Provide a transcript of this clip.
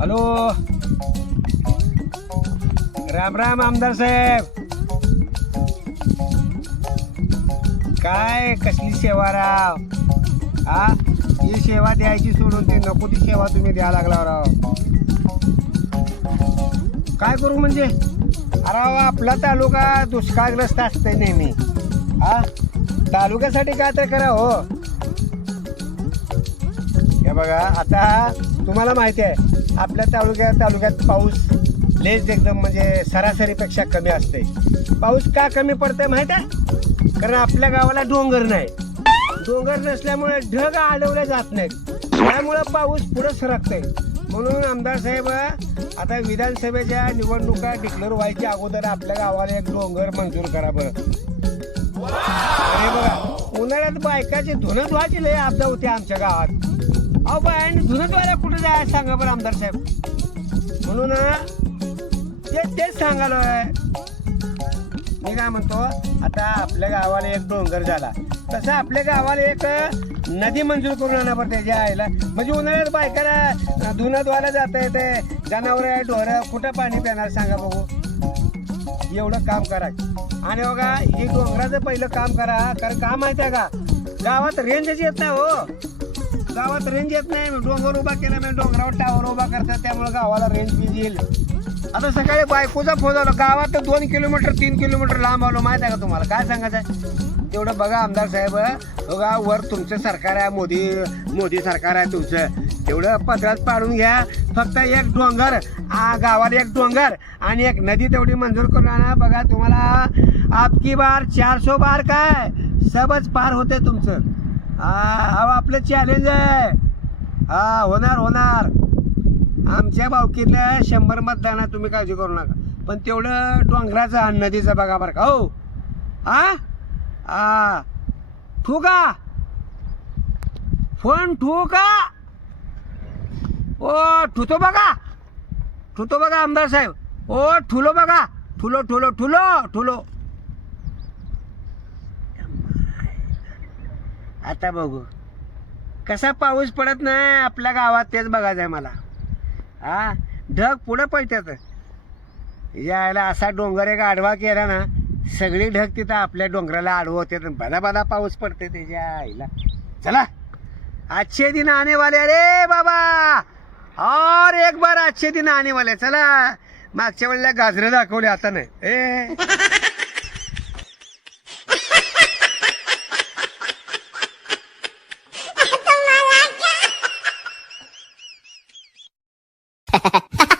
Hello. Ram Ram आमदार साहेब. काय कसली सेवा राव? हा? ही सेवा द्यायची सोडून ती नको ती सेवा तुम्ही द्या लागला राव. काय करू म्हणजे? अरे आपला तालुका दुष्काळग्रस्त असतंय नेहमी. हा? तालुक्यासाठी काय तर करा हो. हे बघा आता तुम्हाला माहिती आहे आपल्या तालुक्या तालुक्यात पाऊस लेच एकदम म्हणजे सरासरीपेक्षा कमी असते पाऊस का कमी पडतंय माहीत आहे? कारण आपल्या गावाला डोंगर नाही. डोंगर नसल्यामुळे ढग अडवले जात नाहीत. त्यामुळं पाऊस पुढे सरकते म्हणून आमदार साहेब आता विधानसभेच्या निवडणुका डिक्लेअर व्हायच्या अगोदर आपल्या गावाला एक डोंगर मंजूर करा बरं. अरे बघा. उन्हाळ्यात बायकाची धुनद्वाची धुवायची लय आपदा होती आमच्या गावात. अहो बाय आणि धुवायला कुठे जाय सांगा बरं आमदार साहेब. म्हणून ते तेच सांगालोय. मी काय म्हणतो आता आपल्या गावाला एक डोंगर झाला. तसं आपल्या गावाला एक नदी मंजूर करून आणा बरं त्याच्या आईला. म्हणजे उन्हाळ्यात बायकाला धुणं धुवायला जाता येते जनावर ढोरं कुठं पाणी पिणार सांगा बघू. एवढं काम करायचं आणि हो बघा हे डोंगराचं पहिलं काम करा कारण का माहिती आहे का? गावात रेंजच येत नाही हो. गावात रेंज येत नाही. डोंगर उभा केला मी डोंगरावर टावर उभा करतात त्यामुळे गावाला रेंज बीज येईल. आता सकाळी बायकोचा फोन आलो. गावात दोन किलोमीटर तीन किलोमीटर लांब आलो. माहिती आहे का तुम्हाला? काय सांगायचं आहे? तेवढं बघा आमदार साहेब. हो बघा वर तुमचं सरकार आहे मोदी मोदी सरकार आहे तुमचं. तेवढं पत्रात पाडून घ्या. फक्त एक डोंगर गावात एक डोंगर आणि एक नदी तेवढी मंजूर करून आणा. बघा तुम्हाला आपकी बार चारशे बार काय? सबच पार होते तुमचं. हा अहो आपलं चॅलेंज आहे. हा होणार होणार. आमच्या बावकीतल्या शंभर मतदान तुम्ही काळजी करू नका. पण तेवढं डोंगराचं आणि नदीचं बघा बरं का. हो. हा आ. ठू का फोन ठू का ओ ठुतो बघा. ठुतो बघा आमदार साहेब. ओ ठुलो बघा. ठुलो ठुलो ठुलो ठुलो. आता बघू. कसा पाऊस पडत नाही आपल्या गावात तेच बघायचं आहे मला. हा? ढग पुढं पळतात यायला असा डोंगर एक आडवा केला ना सगळी ढग तिथं आपल्या डोंगराला आडवं होते बदा बदा पाऊस पडते त्याच्या आईला. चला. अच्छे दिन आने वाले अरे बाबा! और एक बार आजचे दिन आणि वाले चला मागच्या वेळेला गाजरं दाखवले आता नाही. ए. ha ha ha